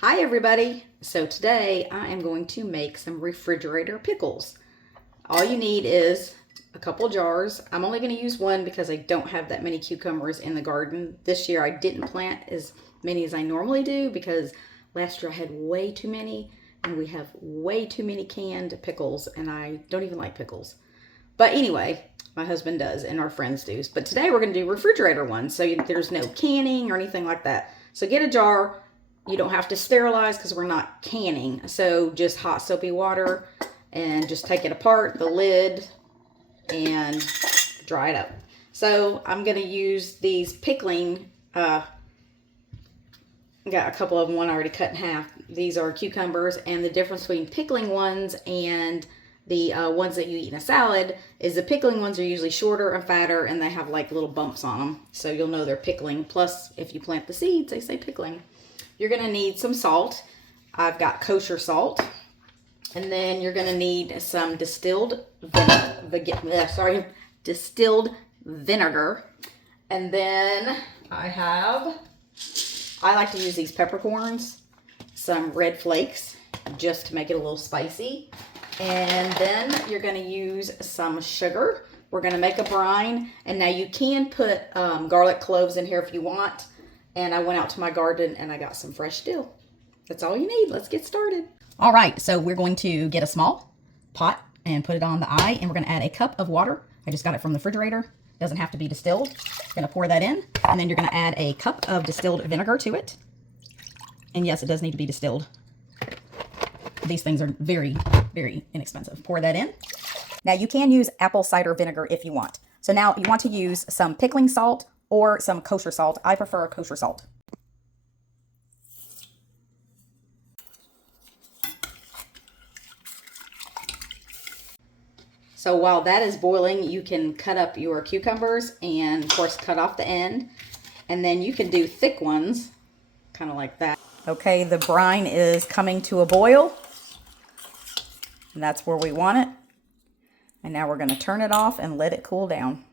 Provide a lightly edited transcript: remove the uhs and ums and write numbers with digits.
Hi everybody! So today I am going to make some refrigerator pickles. All you need is a couple jars. I'm only going to use one because I don't have that many cucumbers in the garden. This year I didn't plant as many as I normally do because last year I had way too many and we have way too many canned pickles and I don't even like pickles. But anyway, my husband does and our friends do. But today we're going to do refrigerator ones, so there's no canning or anything like that. So get a jar. You don't have to sterilize because we're not canning. So just hot soapy water and just take it apart, the lid, and dry it up. So I'm going to use these pickling. Got a couple of them, one already cut in half. These are cucumbers, and the difference between pickling ones and the ones that you eat in a salad is the pickling ones are usually shorter and fatter, and they have like little bumps on them. So you'll know they're pickling. Plus, if you plant the seeds, they say pickling. You're going to need some salt. I've got kosher salt. And then you're going to need some distilled vinegar. And then I like to use these peppercorns, some red flakes, just to make it a little spicy. And then you're going to use some sugar. We're going to make a brine. And now you can put garlic cloves in here if you want. And I went out to my garden and I got some fresh dill. That's all you need. Let's get started. All right, so we're going to get a small pot and put it on the eye, and we're going to add a cup of water. I just got it from the refrigerator. It doesn't have to be distilled. We're going to pour that in, and then you're going to add a cup of distilled vinegar to it. And yes, it does need to be distilled. These things are very, very inexpensive. Pour that in. Now you can use apple cider vinegar if you want. So now you want to use some pickling salt or some kosher salt. I prefer kosher salt. So while that is boiling, you can cut up your cucumbers and of course cut off the end. And then you can do thick ones, kind of like that. Okay, the brine is coming to a boil. And that's where we want it. And now we're going to turn it off and let it cool down.